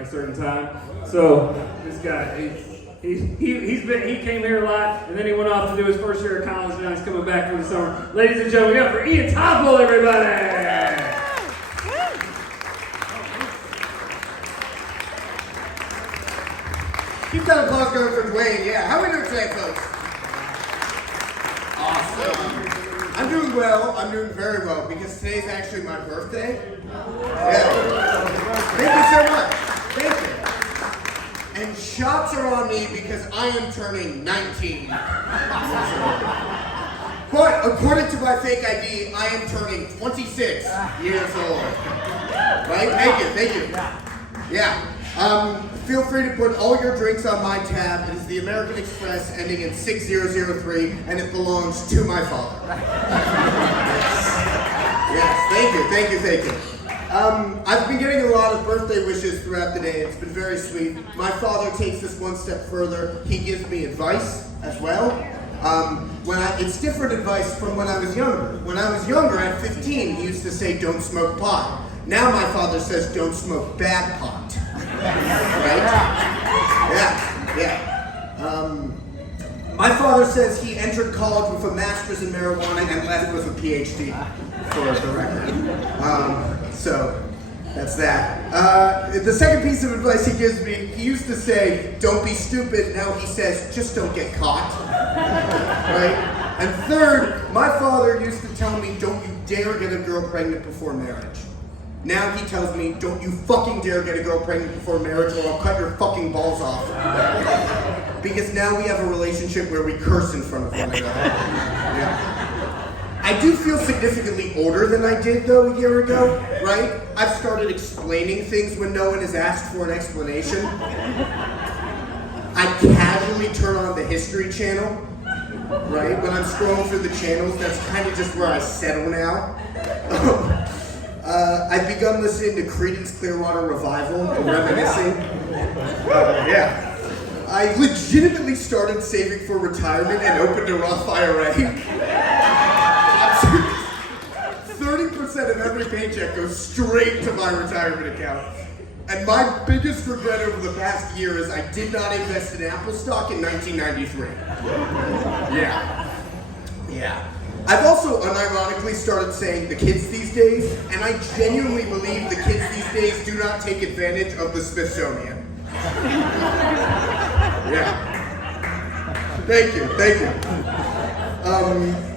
like a certain time. So this guy, he came here a lot, and then he went off to do his first year of college. Now he's coming back for the summer. Ladies and gentlemen, we got for Ian Toppall, everybody. Keep that applause going for Dewayne. Yeah, how are we doing today, folks? Awesome. I'm doing well. I'm doing very well because today's actually my birthday. Yeah. Thank you so much. Thank you. And shots are on me because I am turning 19. But according to my fake ID, I am turning 26 years old. Right? Thank you. Yeah. Feel free to put all your drinks on my tab. It is the American Express ending in 6003, and it belongs to my father. Yes, thank you. I've been getting a lot of birthday wishes throughout the day. It's been very sweet. My father takes this one step further. He gives me advice as well. It's different advice from when I was younger. When I was younger, at 15, he used to say, "Don't smoke pot." Now my father says, "Don't smoke bad pot." Right? Yeah. My father says he entered college with a master's in marijuana and left with a PhD, for the record. So, that's that. The second piece of advice he gives me, he used to say, "Don't be stupid." Now he says, "Just don't get caught." Right? And third, my father used to tell me, "Don't you dare get a girl pregnant before marriage." Now he tells me, "Don't you fucking dare get a girl pregnant before marriage or I'll cut your fucking balls off." Because now we have a relationship where we curse in front of one another. Yeah. I do feel significantly older than I did, though, a year ago, right? I've started explaining things when no one has asked for an explanation. I casually turn on the History Channel, right? When I'm scrolling through the channels, that's kind of just where I settle now. I've begun listening to Creedence Clearwater Revival and reminiscing. Yeah. I legitimately started saving for retirement and opened a Roth IRA. 30% of every paycheck goes straight to my retirement account. And my biggest regret over the past year is I did not invest in Apple stock in 1993. Yeah. I've also unironically started saying the kids these days, and I genuinely believe the kids these days do not take advantage of the Smithsonian. Yeah. Thank you.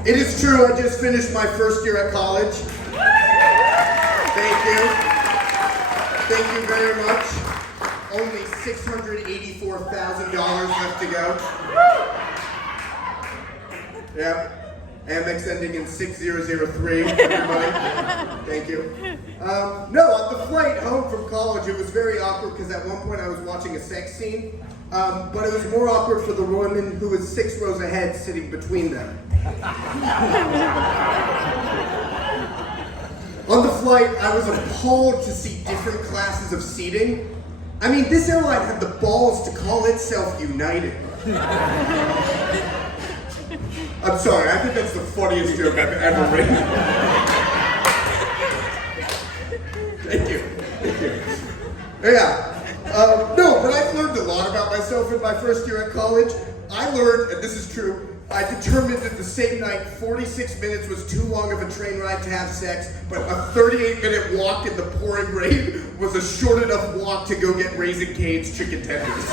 It is true, I just finished my first year at college. Thank you very much. Only $684,000 left to go. Yeah. Amex ending in 6003, everybody. Thank you. No, on the flight home from college, it was very awkward because at one point I was watching a sex scene, but it was more awkward for the woman who was 6 rows ahead sitting between them. On the flight, I was appalled to see different classes of seating. I mean, this airline had the balls to call itself United. I'm sorry, I think that's the funniest joke I've ever written. Thank you. Yeah. No, but I've learned a lot about myself in my first year at college. I learned, and this is true, I determined that the same night 46 minutes was too long of a train ride to have sex, but a 38-minute walk in the pouring rain was a short enough walk to go get Raising Cane's chicken tenders.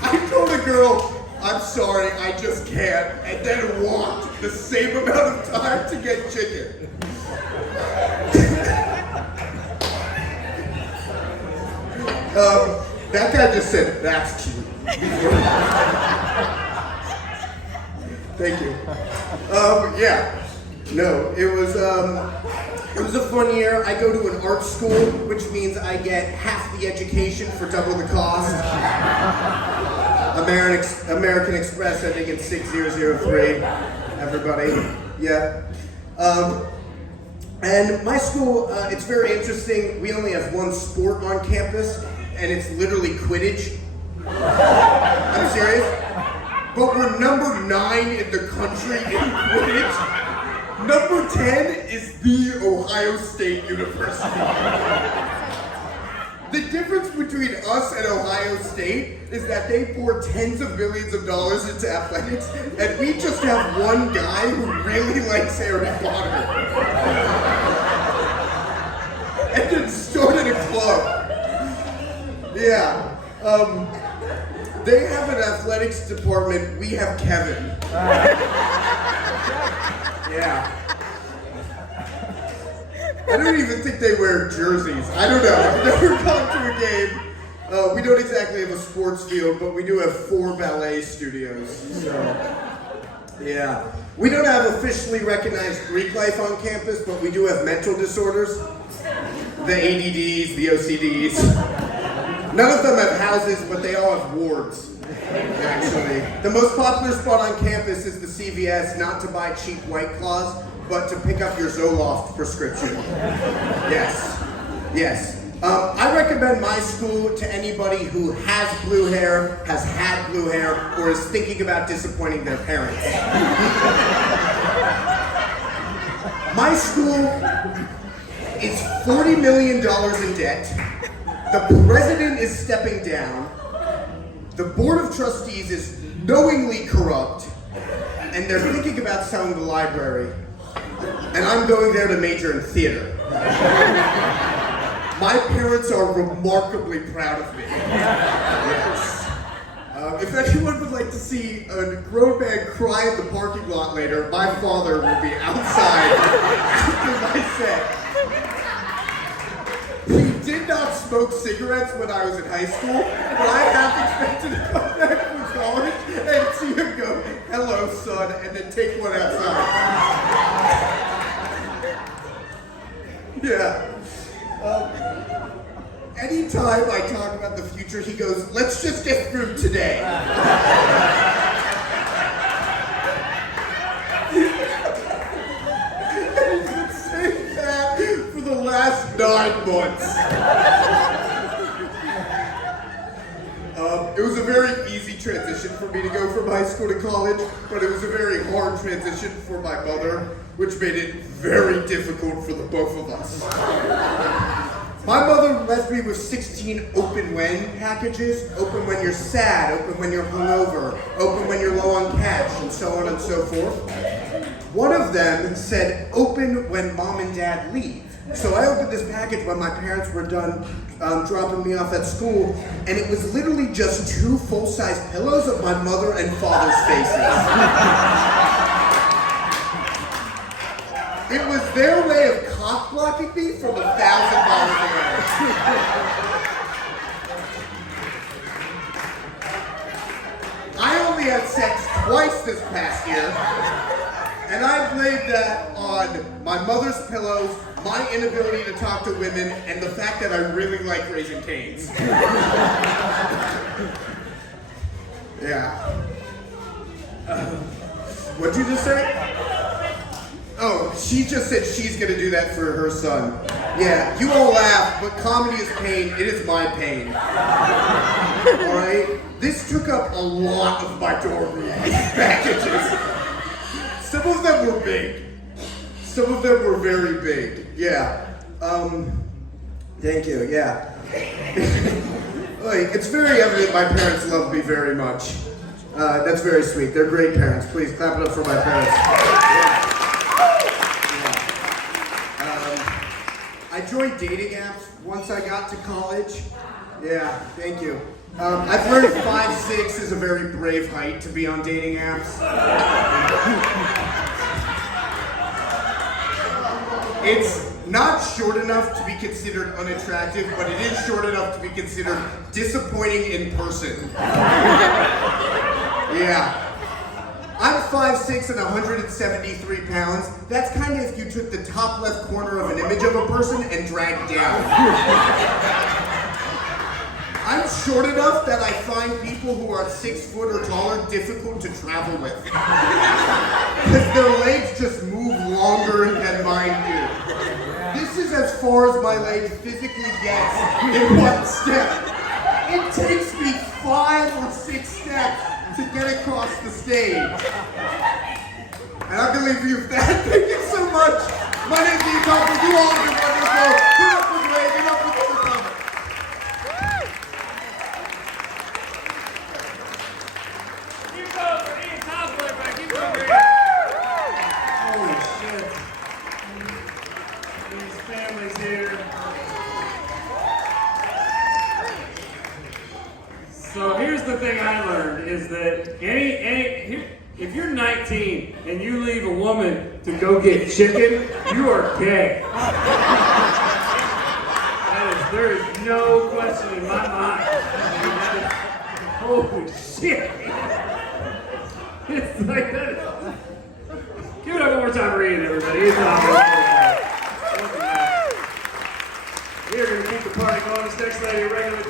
I told a girl, "I'm sorry, I just can't," and then walked the same amount of time to get chicken. That guy just said, "That's cute." Thank you. Yeah. No, it was a fun year. I go to an art school, which means I get half the education for double the cost. American Express ending in 6003, everybody. Yeah. And my school, it's very interesting. We only have one sport on campus, and it's literally Quidditch. I'm serious. But we're number 9 in the country in Woodbridge. Number 10 is the Ohio State University. The difference between us and Ohio State is that they pour tens of millions of dollars into athletics, and we just have one guy who really likes Harry Potter. And then started a club. Yeah. They have an athletics department, we have Kevin. Yeah. I don't even think they wear jerseys. I don't know. I've never gone to a game. We don't exactly have a sports field, but we do have 4 ballet studios. So, yeah. We don't have officially recognized Greek life on campus, but we do have mental disorders. The ADDs, the OCDs. None of them have houses, but they all have wards, actually. The most popular spot on campus is the CVS, not to buy cheap White Claws, but to pick up your Zoloft prescription. Yes, yes. I recommend my school to anybody who has blue hair, has had blue hair, or is thinking about disappointing their parents. My school is $40 million in debt. The president is stepping down. The board of trustees is knowingly corrupt, and they're thinking about selling the library. And I'm going there to major in theater. My parents are remarkably proud of me. Yes. If anyone would like to see a grown man cry in the parking lot later, my father will be outside after my set. He did not smoke cigarettes when I was in high school, but I half expected to come back from college and see him go, "Hello, son," and then take one outside. Yeah. Anytime I talk about the future, he goes, "Let's just get through today." He's been saying that for the last 9 months. It was a very easy transition for me to go from high school to college, but it was a very hard transition for my mother, which made it very difficult for the both of us. My mother left me with 16 open when packages. Open when you're sad, open when you're hungover, open when you're low on cash, and so on and so forth. One of them said, "Open when mom and dad leave." So I opened this package when my parents were done dropping me off at school, and it was literally just 2 full-size pillows of my mother and father's faces. It was their way of cock-blocking me from 1,000 miles away. I only had sex twice this past year, and I blamed that on my mother's pillows, my inability to talk to women, and the fact that I really like Raising Cane's. Yeah. What'd you just say? Oh, she just said she's gonna do that for her son. Yeah, you all laugh, but comedy is pain. It is my pain. Alright? This took up a lot of my dorm room, these packages. Some of them were big. Some of them were very big. Yeah. Thank you, yeah. Like, it's very evident my parents love me very much. That's very sweet. They're great parents. Please clap it up for my parents. Yeah. I joined dating apps once I got to college. Yeah, thank you. I've learned 5'6" is a very brave height to be on dating apps. It's not short enough to be considered unattractive, but it is short enough to be considered disappointing in person. Yeah. I'm 5'6" and 173 pounds. That's kind of if you took the top left corner of an image of a person and dragged down. I'm short enough that I find people who are 6 foot or taller difficult to travel with. Because their legs just move longer than mine do. This is as far as my leg physically gets in one step. It takes me 5 or 6 steps to get across the stage. And I believe you for that. Thank you so much. My name is Toppall. You all have been wonderful. Give up for Dewayne. Give up for the thing I learned is that if you're 19 and you leave a woman to go get chicken, you are gay. There is no question in my mind. Holy shit. It's like that. Give it up one more time for Ian, everybody. He's awesome. We're going to keep the party going. This next lady, regular